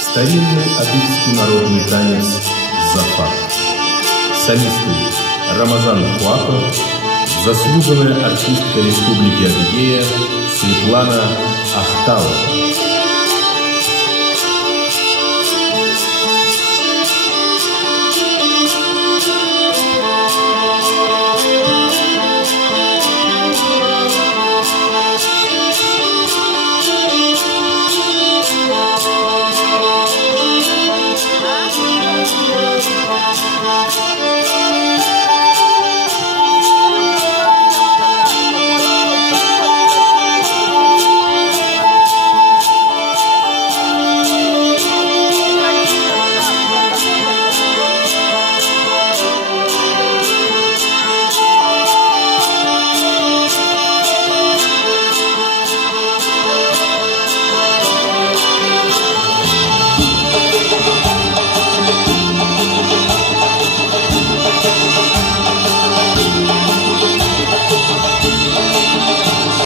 Старинный адыгский народный танец «Зафат». Солисты Рамазан Хуапов, заслуженная артистка Республики Адыгея Светлана Ахталова.